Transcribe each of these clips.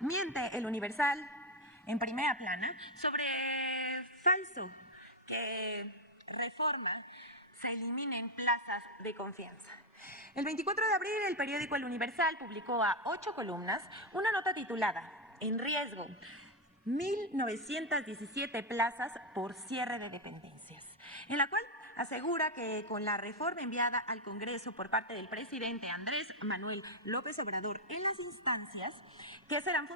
miente el Universal en primera plana sobre falso que Reforma se eliminen plazas de confianza. El 24 de abril, el periódico El Universal publicó a 8 columnas una nota titulada En riesgo, 1.917 plazas por cierre de dependencias, en la cual asegura que con la reforma enviada al Congreso por parte del presidente Andrés Manuel López Obrador en las instancias que serán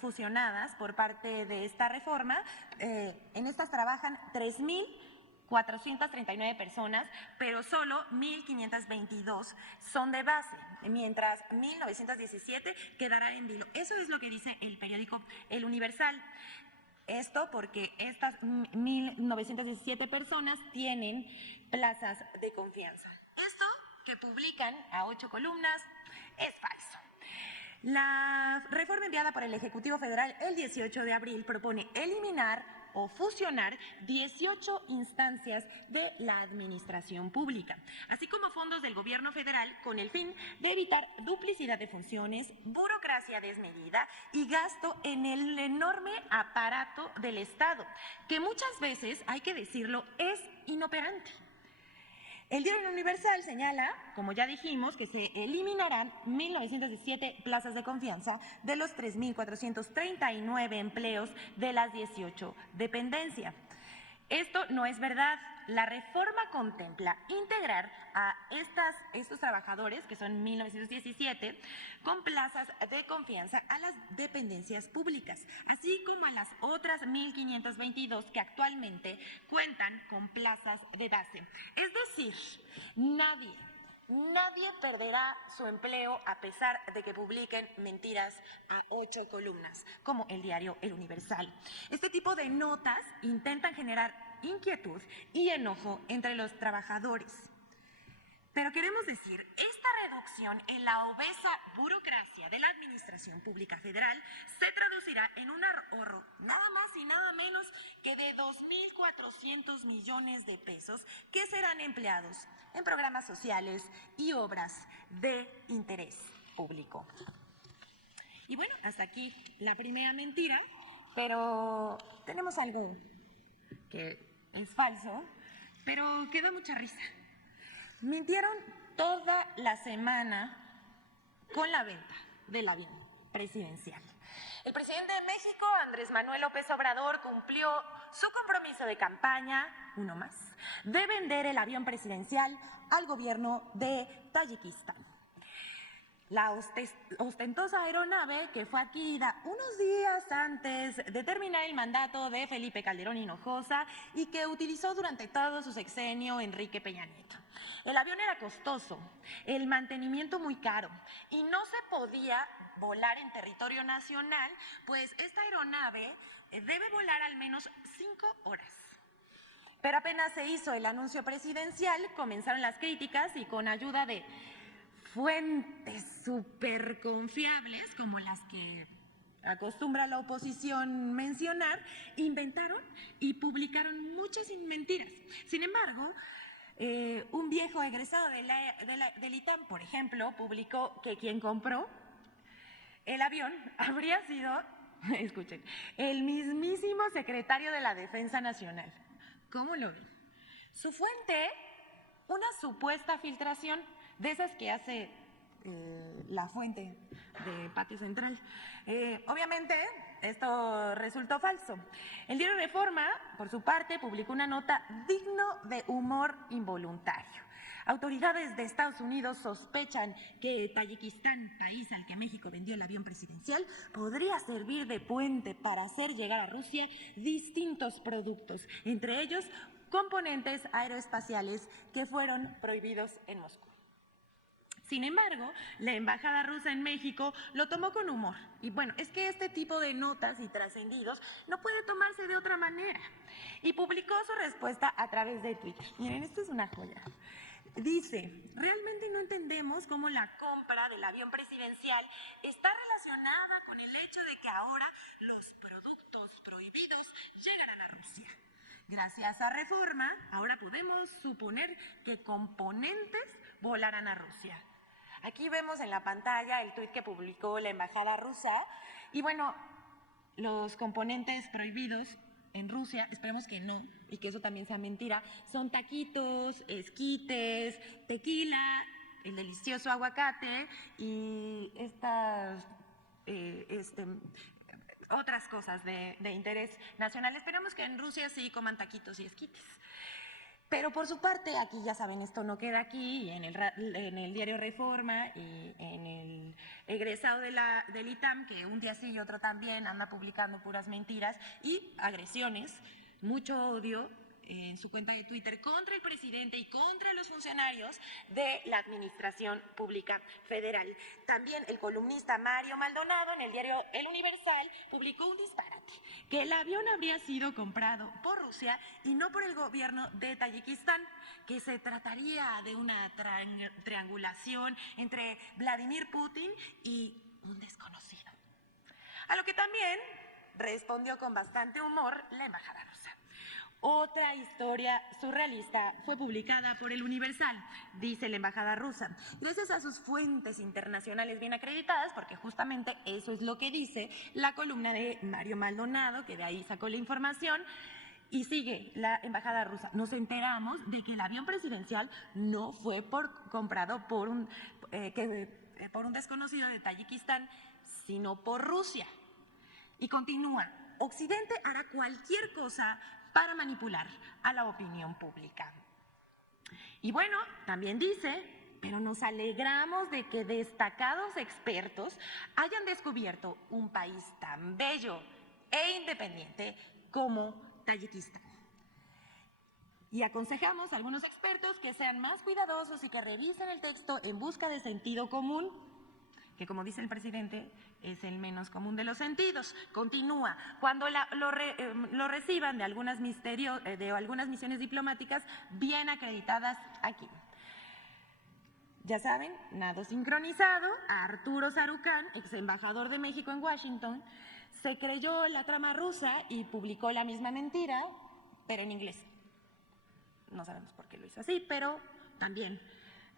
fusionadas por parte de esta reforma, en estas trabajan 3.439 personas, pero solo 1.522 son de base, mientras 1.917 quedarán en vilo. Eso es lo que dice el periódico El Universal. Esto porque estas 1.917 personas tienen plazas de confianza. Esto que publican a 8 columnas es falso. La reforma enviada por el Ejecutivo Federal el 18 de abril propone eliminar o fusionar 18 instancias de la administración pública, así como fondos del gobierno federal con el fin de evitar duplicidad de funciones, burocracia desmedida y gasto en el enorme aparato del Estado, que muchas veces, hay que decirlo, es inoperante. El Diario Universal señala, como ya dijimos, que se eliminarán 1.917 plazas de confianza de los 3.439 empleos de las 18 dependencias. Esto no es verdad. La reforma contempla integrar a estos trabajadores, que son 1.917, con plazas de confianza a las dependencias públicas, así como a las otras 1.522 que actualmente cuentan con plazas de base. Es decir, nadie perderá su empleo a pesar de que publiquen mentiras a 8 columnas, como el diario El Universal. Este tipo de notas intentan generar inquietud y enojo entre los trabajadores. Pero queremos decir, esta reducción en la obesa burocracia de la Administración Pública Federal se traducirá en un ahorro nada más y nada menos que de 2.400 millones de pesos que serán empleados en programas sociales y obras de interés público. Y bueno, hasta aquí la primera mentira, pero tenemos algo que es falso, pero que da mucha risa. Mintieron toda la semana con la venta del avión presidencial. El presidente de México, Andrés Manuel López Obrador, cumplió su compromiso de campaña, uno más, de vender el avión presidencial al gobierno de Tayikistán. La ostentosa aeronave, que fue adquirida unos días antes de terminar el mandato de Felipe Calderón Hinojosa y que utilizó durante todo su sexenio Enrique Peña Nieto. El avión era costoso, el mantenimiento muy caro y no se podía volar en territorio nacional, pues esta aeronave debe volar al menos 5 horas. Pero apenas se hizo el anuncio presidencial, comenzaron las críticas y con ayuda de fuentes súper confiables, como las que acostumbra la oposición mencionar, inventaron y publicaron muchas mentiras. Sin embargo, un viejo egresado del ITAM, por ejemplo, publicó que quien compró el avión habría sido, escuchen, el mismísimo secretario de la Defensa Nacional. ¿Cómo lo ven? Su fuente, una supuesta filtración de esas que hace la fuente de Patio Central. Obviamente, esto resultó falso. El diario Reforma, por su parte, publicó una nota digno de humor involuntario. Autoridades de Estados Unidos sospechan que Tayikistán, país al que México vendió el avión presidencial, podría servir de puente para hacer llegar a Rusia distintos productos, entre ellos componentes aeroespaciales que fueron prohibidos en Moscú. Sin embargo, la embajada rusa en México lo tomó con humor. Y bueno, es que este tipo de notas y trascendidos no puede tomarse de otra manera. Y publicó su respuesta a través de Twitter. Miren, esto es una joya. Dice, realmente no entendemos cómo la compra del avión presidencial está relacionada con el hecho de que ahora los productos prohibidos llegarán a Rusia. Gracias a Reforma, ahora podemos suponer que componentes volarán a Rusia. Aquí vemos en la pantalla el tuit que publicó la embajada rusa Y bueno, los componentes prohibidos en Rusia, esperemos que no, y que eso también sea mentira, son taquitos, esquites, tequila, el delicioso aguacate y estas otras cosas de interés nacional. Esperemos que en Rusia sí coman taquitos y esquites. Pero por su parte, aquí ya saben, esto no queda aquí, en el diario Reforma y en el egresado del ITAM, que un día sí y otro también anda publicando puras mentiras y agresiones, mucho odio en su cuenta de Twitter contra el presidente y contra los funcionarios de la Administración Pública Federal. También el columnista Mario Maldonado en el diario El Universal publicó un disparate, que el avión habría sido comprado por Rusia y no por el gobierno de Tayikistán, que se trataría de una triangulación entre Vladimir Putin y un desconocido. A lo que también respondió con bastante humor la embajada rusa. Otra historia surrealista fue publicada por El Universal, dice la embajada rusa, gracias a sus fuentes internacionales bien acreditadas, porque justamente eso es lo que dice la columna de Mario Maldonado, que de ahí sacó la información. Y sigue la embajada rusa. Nos enteramos de que el avión presidencial no fue comprado por un desconocido de Tayikistán, sino por Rusia. Y continúa, Occidente hará cualquier cosa para manipular a la opinión pública. Y bueno, también dice, pero nos alegramos de que destacados expertos hayan descubierto un país tan bello e independiente como Tayikistán. Y aconsejamos a algunos expertos que sean más cuidadosos y que revisen el texto en busca de sentido común, que como dice el presidente, es el menos común de los sentidos. Continúa, cuando lo reciban de algunas misiones diplomáticas bien acreditadas aquí. Ya saben, nado sincronizado, Arturo Sarucán, ex embajador de México en Washington, se creyó la trama rusa y publicó la misma mentira, pero en inglés. No sabemos por qué lo hizo así, pero también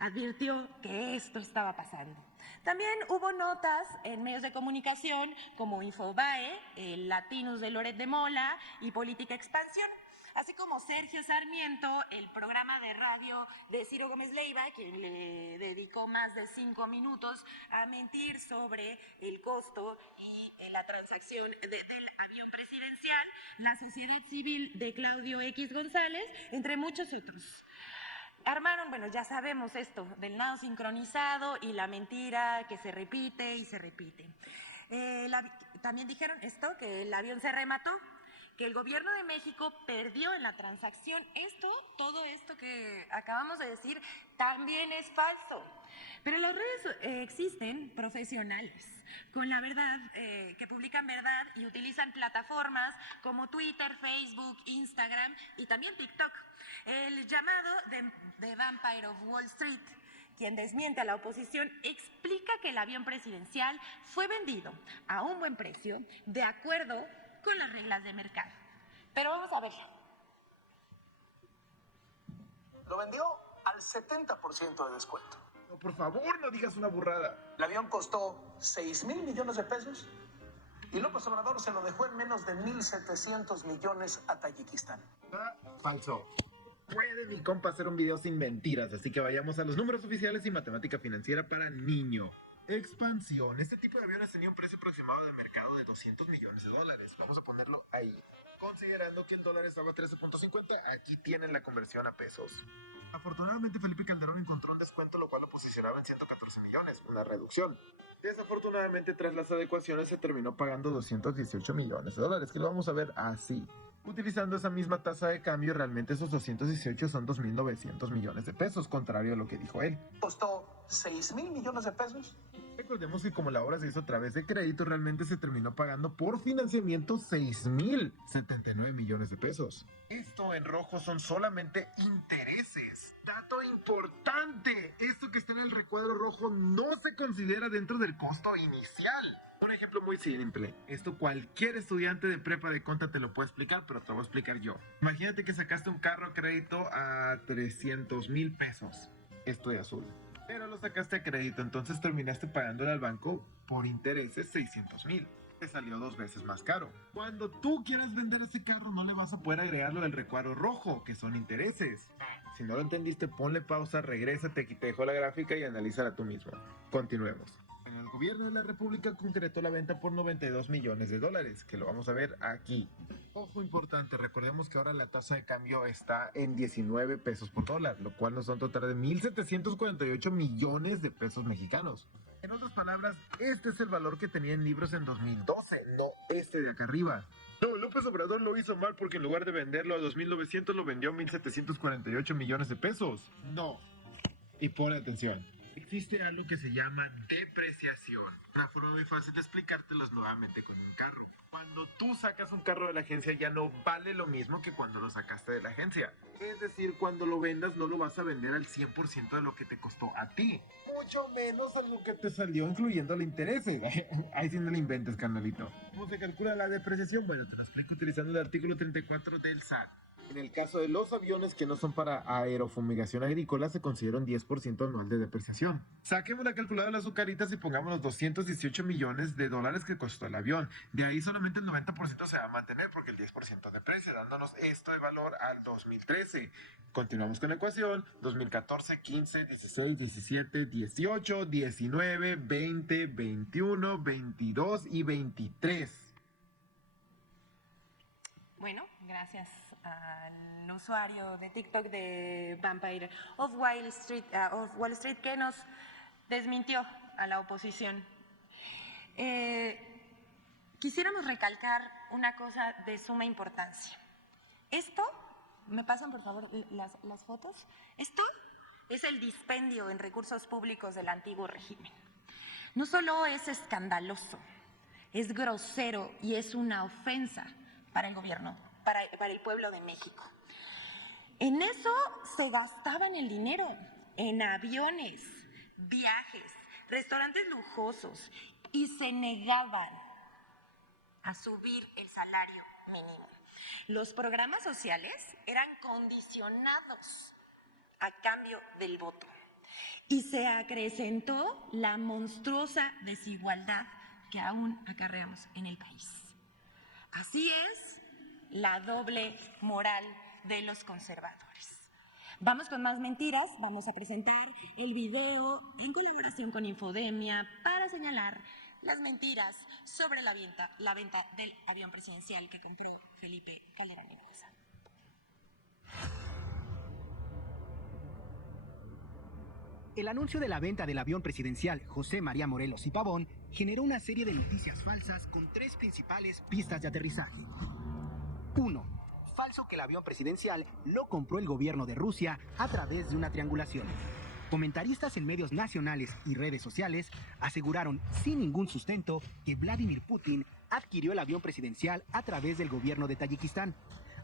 advirtió que esto estaba pasando. También hubo notas en medios de comunicación como Infobae, el Latinus de Loret de Mola y Política Expansión, así como Sergio Sarmiento, el programa de radio de Ciro Gómez Leiva, quien le dedicó más de 5 minutos a mentir sobre el costo y la transacción del avión presidencial, la sociedad civil de Claudio X González, entre muchos otros. Armaron, bueno, ya sabemos esto, del nado sincronizado y la mentira que se repite y se repite. También dijeron esto, que el avión se remató, que el gobierno de México perdió en la transacción. Todo esto que acabamos de decir, también es falso. Pero en las redes existen profesionales con la verdad, que publican verdad y utilizan plataformas como Twitter, Facebook, Instagram y también TikTok. El llamado de Vampire of Wall Street, quien desmiente a la oposición, explica que el avión presidencial fue vendido a un buen precio de acuerdo con las reglas de mercado. Pero vamos a verlo. Lo vendió al 70% de descuento. No, por favor, no digas una burrada. El avión costó 6,000 millones de pesos y López Obrador se lo dejó en menos de 1,700 millones a Tayikistán. Falso. Puede mi compa hacer un video sin mentiras, así que vayamos a los números oficiales y matemática financiera para niño. Expansión. Este tipo de aviones tenía un precio aproximado de mercado de $200 millones. Vamos a ponerlo ahí. Considerando que el dólar estaba a 13.50, aquí tienen la conversión a pesos. Afortunadamente Felipe Calderón encontró un descuento, lo cual lo posicionaba en 114 millones, una reducción. Desafortunadamente, tras las adecuaciones se terminó pagando $218 millones, que lo vamos a ver así. Utilizando esa misma tasa de cambio, realmente esos 218 son 2.900 millones de pesos, contrario a lo que dijo él. Costó 6,000 millones de pesos. Recordemos que como la obra se hizo a través de crédito, realmente se terminó pagando por financiamiento 6.079 millones de pesos. Esto en rojo son solamente intereses. Dato importante, esto que está en el recuadro rojo no se considera dentro del costo inicial. Un ejemplo muy simple, esto cualquier estudiante de prepa de conta te lo puede explicar, pero te lo voy a explicar yo. Imagínate que sacaste un carro a crédito a 300,000 pesos, esto de azul. Pero lo sacaste a crédito, entonces terminaste pagándole al banco por intereses 600,000. te salió 2 veces más caro. Cuando tú quieras vender ese carro, no le vas a poder agregar lo del recuadro rojo, que son intereses. Si no lo entendiste, ponle pausa, regrésate, aquí te dejo la gráfica y analízala tú mismo. Continuemos. El gobierno de la República concretó la venta por $92 millones, que lo vamos a ver aquí. Ojo importante, recordemos que ahora la tasa de cambio está en 19 pesos por dólar, lo cual nos da un total de 1,748 millones de pesos mexicanos. En otras palabras, este es el valor que tenía en libros en 2012, no este de acá arriba. No, López Obrador lo hizo mal porque en lugar de venderlo a 2,900 lo vendió a 1,748 millones de pesos. No. Y pon atención. Existe algo que se llama depreciación. Una forma muy fácil de explicártelos nuevamente con un carro. Cuando tú sacas un carro de la agencia ya no vale lo mismo que cuando lo sacaste de la agencia. Es decir, cuando lo vendas no lo vas a vender al 100% de lo que te costó a ti. Mucho menos a lo que te salió incluyendo los intereses. Ahí sí no le inventes, carnalito. ¿Cómo se calcula la depreciación? Bueno, te lo explico utilizando el artículo 34 del SAT. En el caso de los aviones que no son para aerofumigación agrícola, se considera un 10% anual de depreciación. Saquemos la calculadora de las azucaritas y pongamos los $218 millones que costó el avión. De ahí solamente el 90% se va a mantener porque el 10% deprecia, dándonos esto de valor al 2013. Continuamos con la ecuación. 2014, 15, 16, 17, 18, 19, 20, 21, 22 y 23. Bueno, gracias al usuario de TikTok de Vampire of Wall Street que nos desmintió a la oposición. Quisiéramos recalcar una cosa de suma importancia. Esto, ¿me pasan por favor las fotos? Esto es el dispendio en recursos públicos del antiguo régimen. No solo es escandaloso, es grosero y es una ofensa para el gobierno, para el pueblo de México. En eso se gastaban el dinero, en aviones, viajes, restaurantes lujosos, y se negaban a subir el salario mínimo. Los programas sociales eran condicionados a cambio del voto. Y se acrecentó la monstruosa desigualdad que aún acarreamos en el país. Así es la doble moral de los conservadores. Vamos con más mentiras, vamos a presentar el video en colaboración con Infodemia para señalar las mentiras sobre la venta del avión presidencial que compró Felipe Calderón Hinojosa. El anuncio de la venta del avión presidencial José María Morelos y Pavón generó una serie de noticias falsas con 3 principales pistas de aterrizaje. 1. Falso que el avión presidencial lo compró el gobierno de Rusia a través de una triangulación. Comentaristas en medios nacionales y redes sociales aseguraron sin ningún sustento que Vladimir Putin adquirió el avión presidencial a través del gobierno de Tayikistán,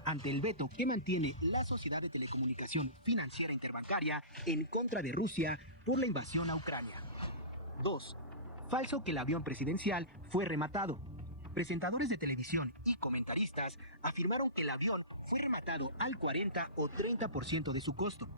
ante el veto que mantiene la Sociedad de Telecomunicación Financiera Interbancaria en contra de Rusia por la invasión a Ucrania. 2. Falso que el avión presidencial fue rematado. Presentadores de televisión y comentaristas afirmaron que el avión fue rematado al 40 o 30% de su costo.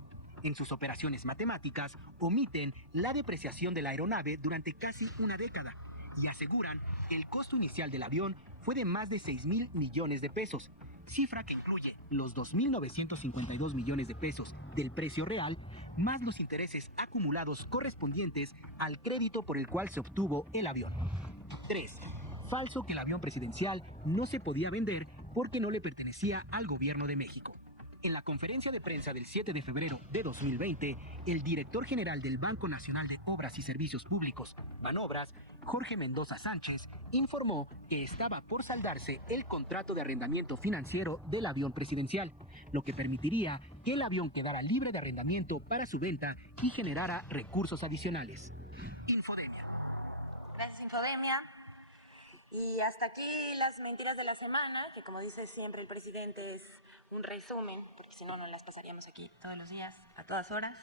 En sus operaciones matemáticas, omiten la depreciación de la aeronave durante casi una década y aseguran que el costo inicial del avión fue de más de 6,000 millones de pesos, cifra que incluye los 2,952 millones de pesos del precio real, más los intereses acumulados correspondientes al crédito por el cual se obtuvo el avión. 3. Falso que el avión presidencial no se podía vender porque no le pertenecía al gobierno de México. En la conferencia de prensa del 7 de febrero de 2020, el director general del Banco Nacional de Obras y Servicios Públicos, Banobras, Jorge Mendoza Sánchez, informó que estaba por saldarse el contrato de arrendamiento financiero del avión presidencial, lo que permitiría que el avión quedara libre de arrendamiento para su venta y generara recursos adicionales. Infodemia. Gracias, Infodemia. Y hasta aquí las mentiras de la semana, que como dice siempre el presidente es un resumen, porque si no, no las pasaríamos aquí todos los días, a todas horas.